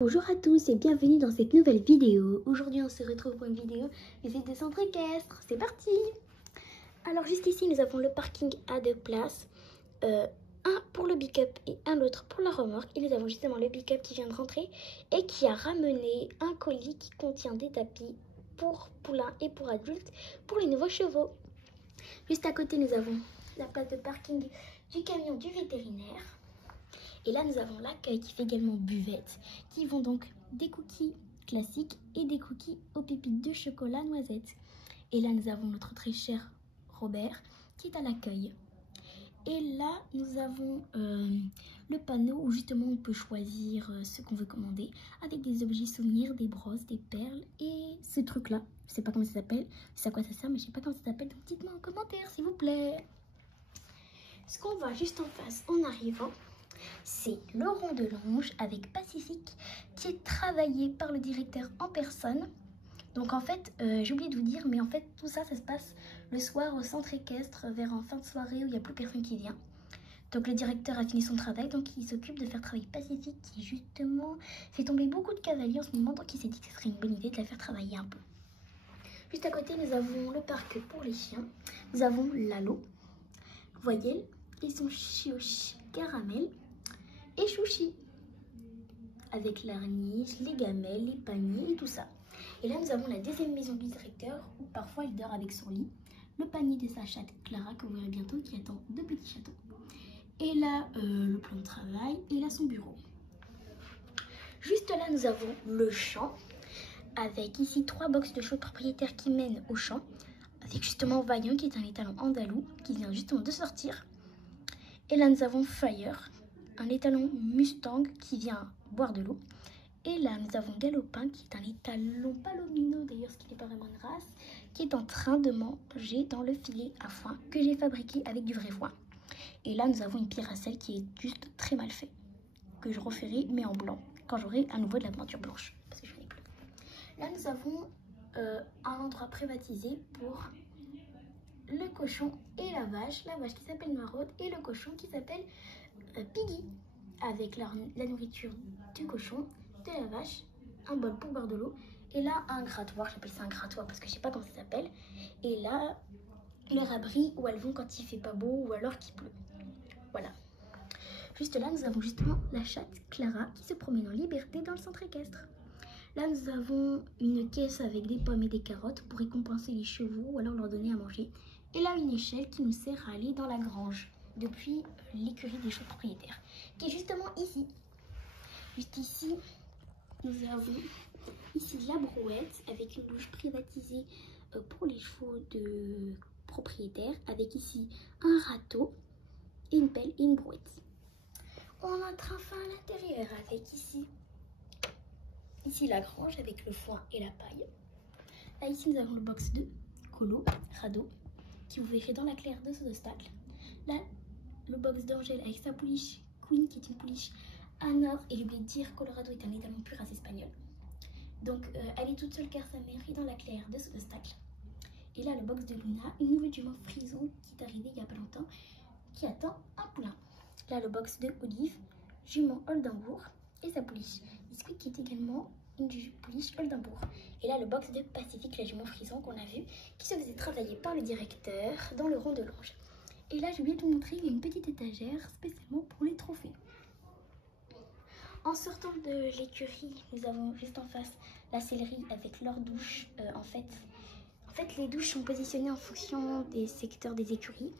Bonjour à tous et bienvenue dans cette nouvelle vidéo. Aujourd'hui on se retrouve pour une vidéo visite de centre équestre. C'est parti! Alors jusqu'ici nous avons le parking à deux places. Un pour le pick-up et un autre pour la remorque. Et nous avons justement le pick-up qui vient de rentrer et qui a ramené un colis qui contient des tapis pour poulains et pour adultes pour les nouveaux chevaux. Juste à côté nous avons la place de parking du camion du vétérinaire. Et là, nous avons l'accueil qui fait également buvette, qui vend donc des cookies classiques et des cookies aux pépites de chocolat noisette. Et là, nous avons notre très cher Robert qui est à l'accueil. Et là, nous avons le panneau où justement on peut choisir ce qu'on veut commander avec des objets souvenirs, des brosses, des perles et ce truc-là. Je sais pas comment ça s'appelle, je sais à quoi ça sert, mais je sais pas comment ça s'appelle. Donc dites-moi en commentaire, s'il vous plaît. Ce qu'on voit juste en face en arrivant, c'est le rond de longe avec Pacifique qui est travaillé par le directeur en personne. Donc en fait, j'ai oublié de vous dire, mais en fait tout ça, ça se passe le soir au centre équestre vers en fin de soirée où il n'y a plus personne qui vient. Donc le directeur a fini son travail, donc il s'occupe de faire travailler Pacifique qui justement fait tomber beaucoup de cavaliers en ce moment. Donc il s'est dit que ce serait une bonne idée de la faire travailler un peu. Juste à côté, nous avons le parc pour les chiens. Nous avons Lalo, Voyelle et son chioche Caramel. Et Chouchi, avec l'arniche, les gamelles, les paniers et tout ça. Et là, nous avons la deuxième maison du directeur, où parfois il dort avec son lit. Le panier de sa chatte Clara, que vous verrez bientôt, qui attend deux petits châteaux. Et là, le plan de travail, et là, son bureau. Juste là, nous avons le champ, avec ici 3 boxes de chevaux propriétaires qui mènent au champ, avec justement Vaillant, qui est un étalon andalou, qui vient justement de sortir. Et là, nous avons Fire, un étalon Mustang qui vient boire de l'eau. Et là, nous avons Galopin qui est un étalon palomino, d'ailleurs, ce qui n'est pas vraiment une race, qui est en train de manger dans le filet à foin que j'ai fabriqué avec du vrai foin. Et là, nous avons une pierre à sel qui est juste très mal fait, que je referai, mais en blanc, quand j'aurai à nouveau de la peinture blanche, parce que je n'en ai plus. Là, nous avons un endroit privatisé pour le cochon et la vache qui s'appelle Maraude et le cochon qui s'appelle Piggy, avec la nourriture du cochon, de la vache, un bol pour boire de l'eau, et là un grattoir, j'appelle ça un grattoir parce que je sais pas comment ça s'appelle, et là leur abri où elles vont quand il fait pas beau ou alors qu'il pleut. Voilà. Juste là, nous avons justement la chatte Clara qui se promène en liberté dans le centre équestre. Là, nous avons une caisse avec des pommes et des carottes pour récompenser les chevaux ou alors leur donner à manger. Et là, une échelle qui nous sert à aller dans la grange depuis l'écurie des chevaux propriétaires, qui est justement ici. Juste ici, nous avons ici la brouette avec une douche privatisée pour les chevaux de propriétaires, avec ici un râteau, et une pelle et une brouette. On entre enfin à l'intérieur avec ici la grange avec le foin et la paille. Là ici nous avons le box de Colo, radeau, qui vous verrez dans la claire de ce obstacle. Là, le box d'Angèle avec sa pouliche Queen, qui est une pouliche à nord, et j'ai oublié de dire Colorado est un étalon pur race espagnole. Donc elle est toute seule car sa mère est dans la claire de ce obstacle. Et là, le box de Luna, une nouvelle jument frison qui est arrivée il y a pas longtemps, qui attend un poulain. Là, le box de Olive, jument Oldenbourg, et sa pouliche Biscuit, qui est également une pouliche Oldenbourg. Et là, le box de Pacifique, la jument frison qu'on a vu, qui se faisait travailler par le directeur dans le rond de longe. Et là, j'ai oublié de vous montrer, il y a une petite étagère spécialement pour les trophées. En sortant de l'écurie, nous avons juste en face la sellerie avec leur douche. En fait, les douches sont positionnées en fonction des secteurs des écuries.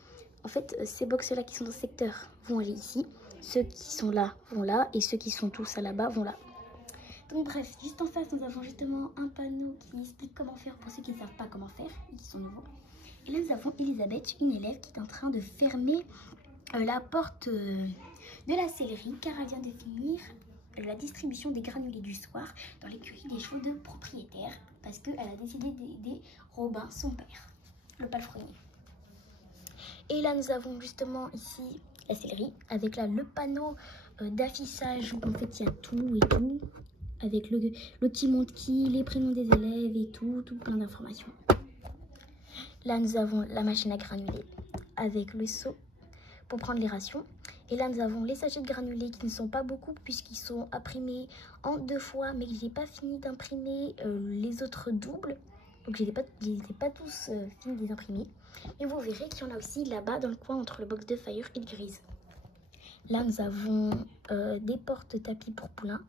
En fait, ces box-là qui sont dans ce secteur vont aller ici. Ceux qui sont là vont là. Et ceux qui sont tous à là-bas vont là. Donc bref, juste en face, nous avons justement un panneau qui explique comment faire pour ceux qui ne savent pas comment faire et qui sont nouveaux. Et là, nous avons Elisabeth, une élève qui est en train de fermer la porte de la sellerie car elle vient de finir la distribution des granulés du soir dans l'écurie des chevaux de propriétaires parce qu'elle a décidé d'aider Robin, son père, le palefrenier. Et là, nous avons justement ici la sellerie avec là le panneau d'affichage où en fait il y a tout et tout, avec le qui montre qui, les prénoms des élèves et tout plein d'informations. Là, nous avons la machine à granuler avec le seau pour prendre les rations. Et là, nous avons les sachets de granulés qui ne sont pas beaucoup puisqu'ils sont imprimés en 2 fois, mais je n'ai pas fini d'imprimer les autres doubles. Donc, je n'ai pas tous fini de les imprimer. Et vous verrez qu'il y en a aussi là-bas dans le coin entre le box de Fire et de Grise. Là, nous avons des porte-tapis pour poulain,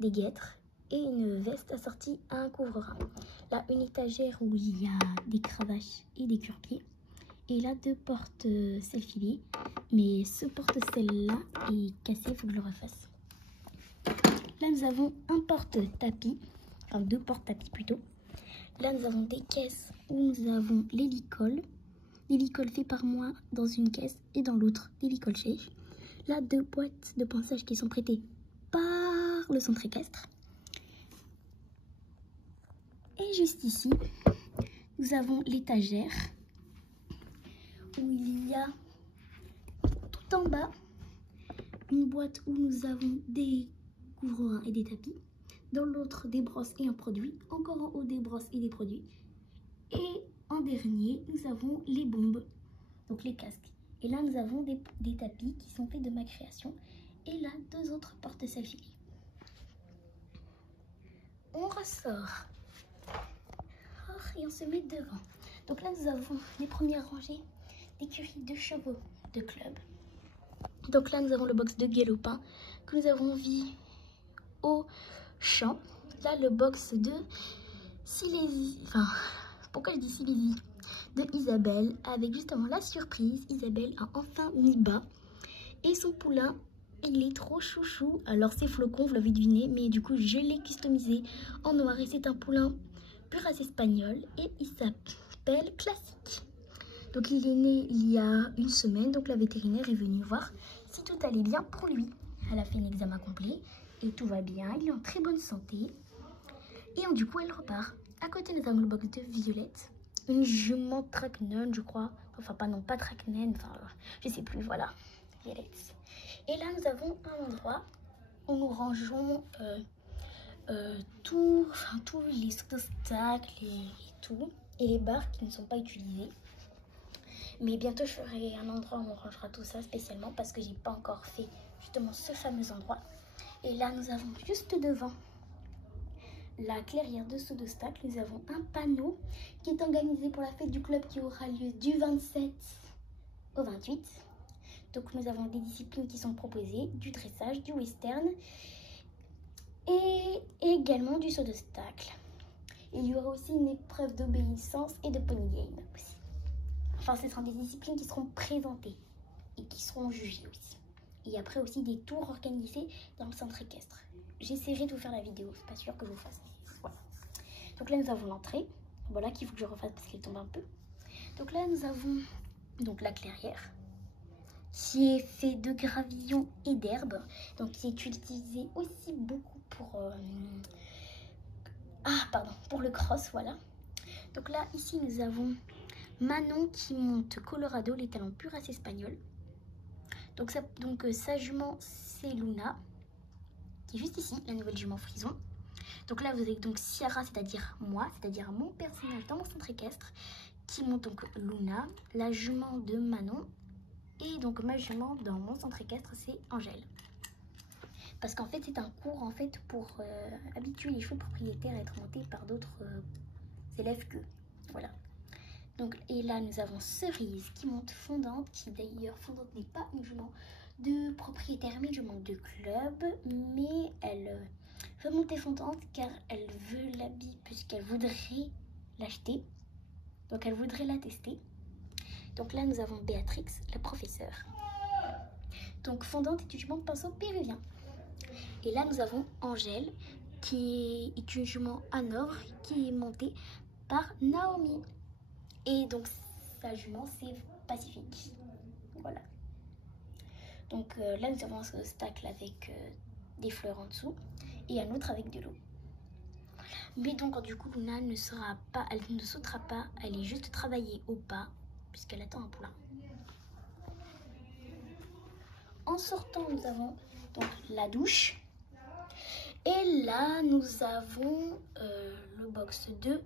des guêtres et une veste assortie à un couvre-rein. Là, une étagère où il y a des cravaches et des cure-pieds. Et là, 2 portes selfie, mais ce porte-celle-là est cassé, il faut que je le refasse. Là, nous avons un porte-tapis, enfin 2 porte-tapis plutôt. Là, nous avons des caisses où nous avons l'hélicole. L'hélicole fait par moi dans une caisse et dans l'autre, l'hélicole chef. Là, 2 boîtes de ponçage qui sont prêtées par le centre équestre. Et juste ici, nous avons l'étagère où il y a tout en bas une boîte où nous avons des couvre-reins et des tapis. Dans l'autre, des brosses et un produit. Encore en haut, des brosses et des produits. Et en dernier, nous avons les bombes, donc les casques. Et là, nous avons des tapis qui sont faits de ma création. Et là, 2 autres porte-selfie. On ressort. Et on se met devant. Donc là, nous avons les premières rangées d'écuries de chevaux de club. Donc là, nous avons le box de galopin que nous avons vu au champ. Là, le box de Silésie. Enfin, pourquoi je dis Silésie? De Isabelle, avec justement la surprise. Isabelle a enfin mis bas. Et son poulain, il est trop chouchou. Alors, c'est Flocon, vous l'avez deviné, mais du coup, je l'ai customisé en noir. Et c'est un poulain pur race espagnol. Et il s'appelle Classique. Donc, il est né il y a une semaine. Donc, la vétérinaire est venue voir si tout allait bien pour lui. Elle a fait un examen complet et tout va bien. Il est en très bonne santé. Et du coup, elle repart. À côté, nous avons le box de Violette. Une jument Tracknen, je crois. Enfin, pas Tracknen. Enfin, je sais plus, voilà. Violette. Et là, nous avons un endroit où nous rangeons tous les obstacles et tout. Et les barres qui ne sont pas utilisées. Mais bientôt, je ferai un endroit où on rangera tout ça spécialement parce que j'ai pas encore fait justement ce fameux endroit. Et là, nous avons juste devant la clairière de saut d'obstacle. Nous avons un panneau qui est organisé pour la fête du club qui aura lieu du 27 au 28. Donc, nous avons des disciplines qui sont proposées, du dressage, du western et également du saut d'obstacle. Il y aura aussi une épreuve d'obéissance et de pony game aussi. Enfin, ce seront des disciplines qui seront présentées et qui seront jugées aussi. Et après aussi des tours organisés dans le centre équestre. J'essaierai de vous faire la vidéo, c'est pas sûr que je vous fasse. Voilà. Donc là, nous avons l'entrée. Voilà qu'il faut que je refasse parce qu'elle tombe un peu. Donc là, nous avons donc la clairière qui est fait de gravillon et d'herbe. Donc qui est utilisé aussi beaucoup pour pour le cross, voilà. Donc là, ici, nous avons Manon qui monte Colorado, les talons purs race espagnole. Donc sa jument, c'est Luna, qui est juste ici, la nouvelle jument frison. Donc là, vous avez donc Ciara, c'est-à-dire moi, c'est-à-dire mon personnage dans mon centre équestre, qui monte donc Luna, la jument de Manon, et donc ma jument dans mon centre équestre, c'est Angèle. Parce qu'en fait, c'est un cours en fait pour habituer les chevaux propriétaires à être montés par d'autres élèves qu'eux. Voilà. Donc, et là, nous avons Cerise qui monte Fondante, qui d'ailleurs, Fondante n'est pas une jument de propriétaire, mais une jument de club. Mais elle veut monter Fondante car elle veut l'habit puisqu'elle voudrait l'acheter. Donc, elle voudrait la tester. Donc là, nous avons Béatrix, la professeure. Donc, Fondante est une jument de pinceau péruvien. Et là, nous avons Angèle, qui est une jument hanovre, qui est montée par Naomi. Et donc, sa jument, c'est Pacifique. Voilà. Donc là, nous avons un obstacle avec des fleurs en dessous et un autre avec de l'eau. Mais donc, du coup, Luna ne sautera pas, elle est juste travaillée au pas, puisqu'elle attend un poulain. En sortant, nous avons donc la douche. Et là, nous avons le box de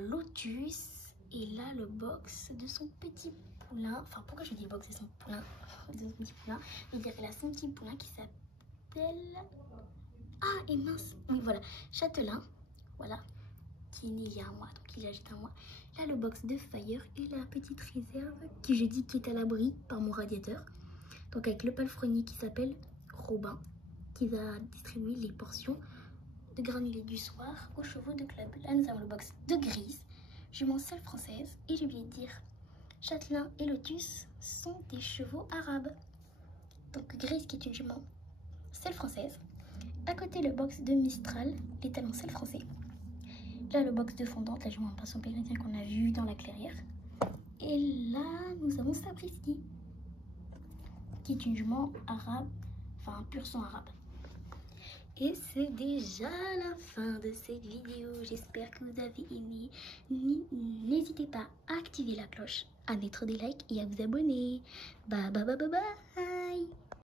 Lotus. Et là, le box de son petit poulain. Enfin, pourquoi je dis le box, c'est son poulain. Son petit poulain. Elle a son petit poulain qui s'appelle... Ah, et mince. Oui, voilà. Châtelain. Voilà. Qui est né il y a un mois. Donc, il a juste un mois. Là, le box de Fire et la petite réserve qui, je dis, qui est à l'abri par mon radiateur. Donc, avec le palefrenier qui s'appelle Robin, qui va distribuer les portions de granulés du soir aux chevaux de club. Là, nous avons le box de Grise, jument seule française. Et j'ai oublié de dire, Châtelain et Lotus sont des chevaux arabes. Donc, Grise qui est une jument seule française. À côté, le box de Mistral, les talons seul français. Là, le box de Fondante, la jument en pinson pérennien qu'on a vu dans la clairière. Et là, nous avons Sapristi, qui est une jument arabe, enfin pur sang arabe. Et c'est déjà la fin de cette vidéo. J'espère que vous avez aimé. N'hésitez pas à activer la cloche, à mettre des likes et à vous abonner. Bye bye bye bye bye.